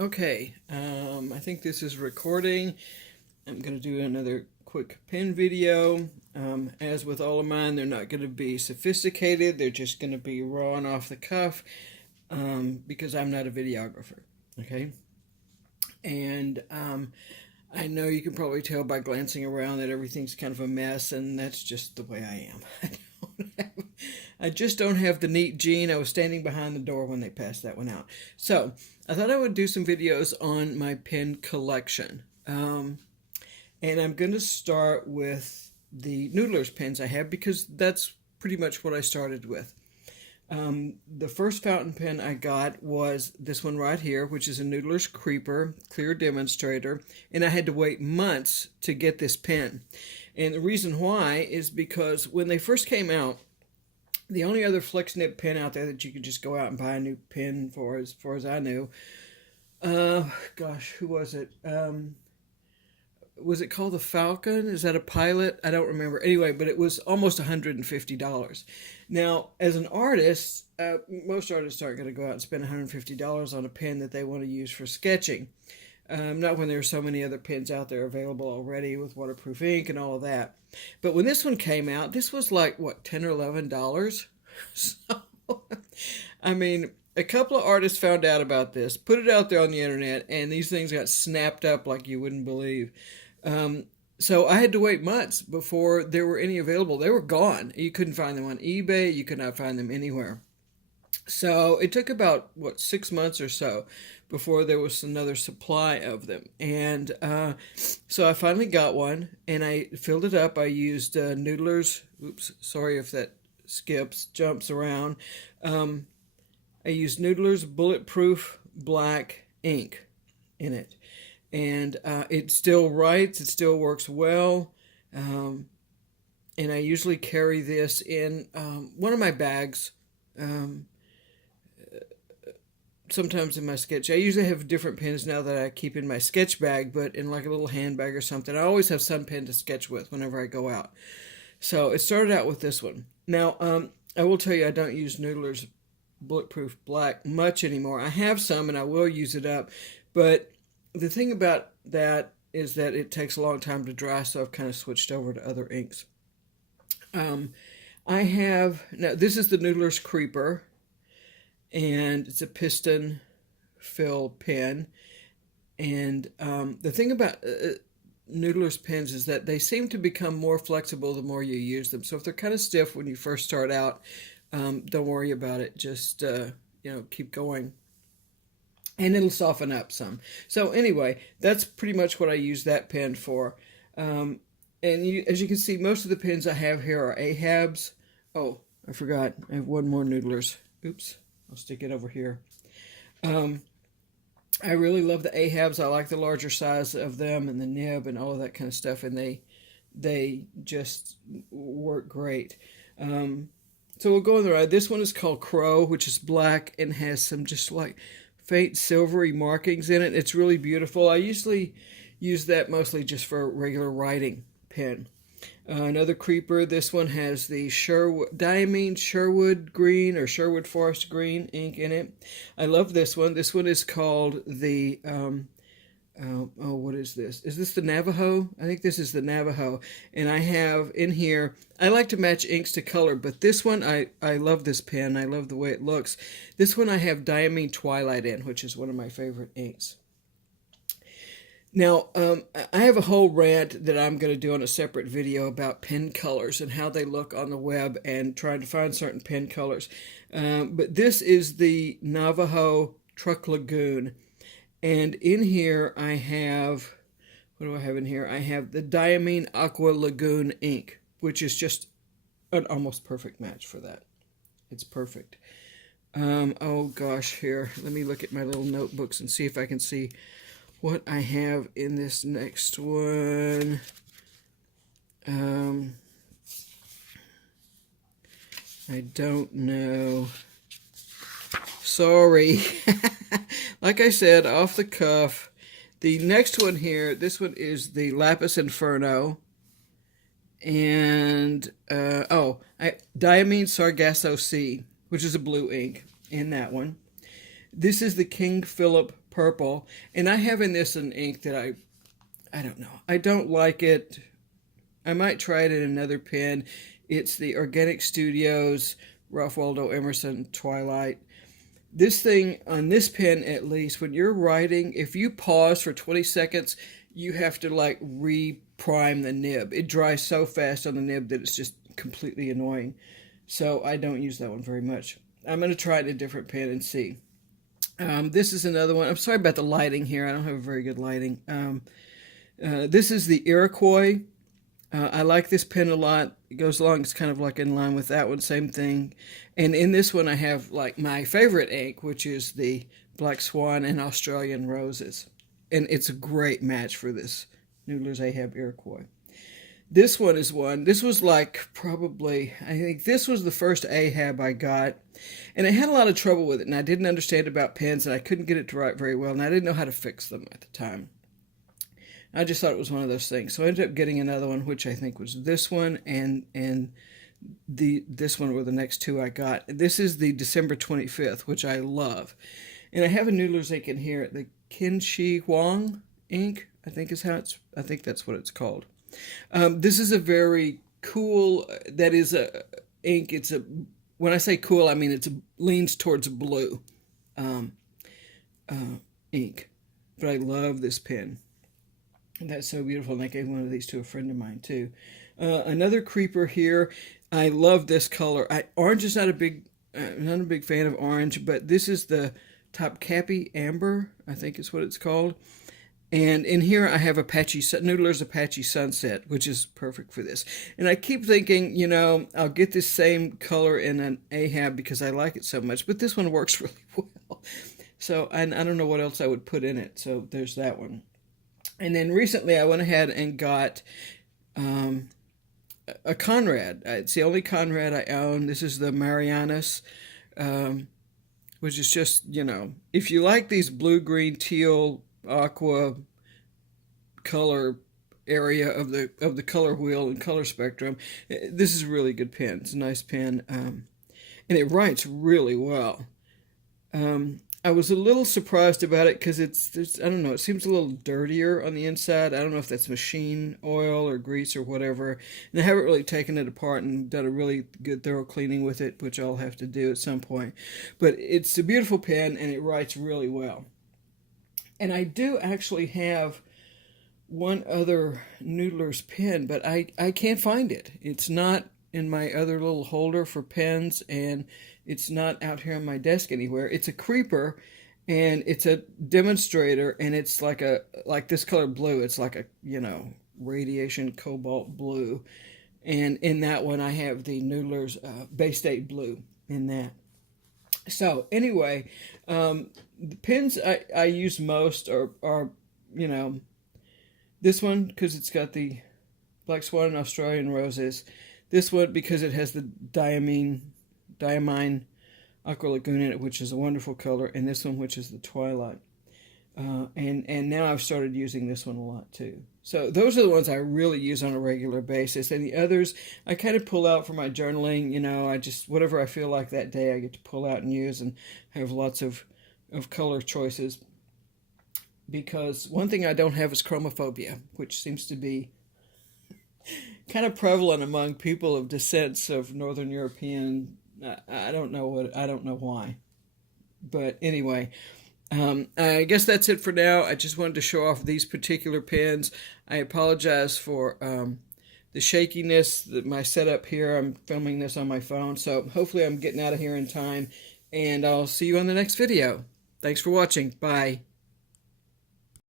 Okay, I think this is recording. I'm going to do another quick pen video. As with all of mine, they're not going to be sophisticated. They're just going to be raw and off the cuff because I'm not a videographer. Okay? And I know you can probably tell by glancing around that everything's kind of a mess, and that's just the way I am. I just don't have the neat gene. I was standing behind the door when they passed that one out. So I thought I would do some videos on my pen collection. And I'm going to start with the Noodler's pens I have because that's pretty much what I started with. The first fountain pen I got was this one right here, which is a Noodler's Creeper Clear Demonstrator, and I had to wait months to get this pen. And the reason why is because when they first came out, the only other flex nib pen out there that you could just go out and buy a new pen for, as far as I knew, gosh, who was it? Was it called the Falcon? Is that a Pilot? I don't remember. Anyway, but it was almost $150. Now, as an artist, most artists aren't going to go out and spend $150 on a pen that they want to use for sketching. Not when there are so many other pens out there available already with waterproof ink and all of that. But when this one came out, this was like, what, $10 or $11? So, I mean, a couple of artists found out about this, put it out there on the internet, and these things got snapped up like you wouldn't believe. So I had to wait months before there were any available. They were gone. You couldn't find them on eBay. You could not find them anywhere. So it took about, 6 months or so before there was another supply of them. And so I finally got one, and I filled it up. I used Noodler's, oops, sorry if that jumps around. I used Noodler's Bulletproof Black ink in it. And it still writes, it still works well. And I usually carry this in one of my bags. Sometimes in my sketch. I usually have different pens now that I keep in my sketch bag, but in like a little handbag or something. I always have some pen to sketch with whenever I go out. So it started out with this one. Now, I will tell you I don't use Noodler's Bulletproof Black much anymore. I have some and I will use it up, but the thing about that is that it takes a long time to dry, so I've kind of switched over to other inks. I have, now this is the Noodler's Creeper, and it's a piston fill pen. And the thing about Noodler's pens is that they seem to become more flexible the more you use them. So if they're kind of stiff when you first start out, don't worry about it. Just, keep going. And it'll soften up some. So anyway, that's pretty much what I use that pen for. And as you can see, most of the pens I have here are Ahab's. Oh, I forgot. I have one more Noodler's. Oops. I'll stick it over here. I really love the Ahab's. I like the larger size of them and the nib and all of that kind of stuff. And they just work great. So we'll go on the ride. This one is called Crow, which is black and has some just like faint silvery markings in it. It's really beautiful. I usually use that mostly just for a regular writing pen. Another Creeper. This one has the Diamine Sherwood Green or Sherwood Forest Green ink in it. I love this one. This one is called the what is this? Is this the Navajo? I think this is the Navajo. And I have in here, I like to match inks to color, but this one, I love this pen. I love the way it looks. This one I have Diamine Twilight in, which is one of my favorite inks. Now, I have a whole rant that I'm going to do on a separate video about pen colors and how they look on the web and trying to find certain pen colors. But this is the Navajo Truck Lagoon. And in here I have, what do I have in here? I have the Diamine Aqua Lagoon ink, which is just an almost perfect match for that. It's perfect. Oh gosh, here, let me look at my little notebooks and see if I can see what I have in this next one. I don't know. Sorry. Like I said, off the cuff. The next one here, this one is the Lapis Inferno. And, Diamine Sargasso C, which is a blue ink in that one. This is the King Philip Purple, and I have in this an ink that I don't know. I don't like it. I might try it in another pen. It's the Organic Studios Ralph Waldo Emerson Twilight. This thing, on this pen at least, when you're writing, if you pause for 20 seconds, you have to like re-prime the nib. It dries so fast on the nib that it's just completely annoying. So I don't use that one very much. I'm going to try it in a different pen and see. This is another one. I'm sorry about the lighting here. I don't have very good lighting. This is the Iroquois. I like this pen a lot. It goes along. It's kind of like in line with that one. Same thing. And in this one, I have like my favorite ink, which is the Black Swan and Australian Roses. And it's a great match for this Noodler's Ahab Iroquois. This one is one. This was like probably, I think this was the first Ahab I got. And I had a lot of trouble with it. And I didn't understand about pens. And I couldn't get it to write very well. And I didn't know how to fix them at the time. I just thought it was one of those things. So I ended up getting another one, which I think was this one, and this one were the next two I got. This is the December 25th, which I love. And I have a Noodler's ink in here, the Qin Huang ink, I think that's what it's called. This is a very cool, that is a ink. When I say cool, I mean it leans towards blue ink. But I love this pen. That's so beautiful, and I gave one of these to a friend of mine, too. Another creeper here. I love this color. Orange is not a big fan of orange, but this is the Topkapi Amber, I think is what it's called. And in here I have Noodler's Apache Sunset, which is perfect for this. And I keep thinking, you know, I'll get this same color in an Ahab because I like it so much, but this one works really well. So I don't know what else I would put in it, so there's that one. And then recently I went ahead and got a Konrad. It's the only Konrad I own. This is the Marianus, which is just, you know, if you like these blue, green, teal, aqua color area of the color wheel and color spectrum, this is a really good pen. It's a nice pen, and it writes really well. I was a little surprised about it because I don't know, it seems a little dirtier on the inside. I don't know if that's machine oil or grease or whatever. And I haven't really taken it apart and done a really good thorough cleaning with it, which I'll have to do at some point. But it's a beautiful pen and it writes really well. And I do actually have one other Noodler's pen, but I can't find it. It's not in my other little holder for pens, and it's not out here on my desk anywhere. It's a creeper, and it's a demonstrator, and it's like this color blue. It's like a, you know, radiation cobalt blue. And in that one, I have the Noodler's Bay State Blue in that. So anyway, the pens I use most are, you know, this one because it's got the Black Swan and Australian Roses. This one because it has the diamine Aqua Lagoon in it, which is a wonderful color, and this one, which is the Twilight. And now I've started using this one a lot too. So those are the ones I really use on a regular basis. And the others I kind of pull out for my journaling. You know, I just, whatever I feel like that day, I get to pull out and use and have lots of color choices. Because one thing I don't have is chromophobia, which seems to be kind of prevalent among people of descents of Northern European. I don't know why. But anyway, I guess that's it for now. I just wanted to show off these particular pens. I apologize for the shakiness, my setup here. I'm filming this on my phone, so hopefully I'm getting out of here in time, and I'll see you on the next video. Thanks for watching. Bye.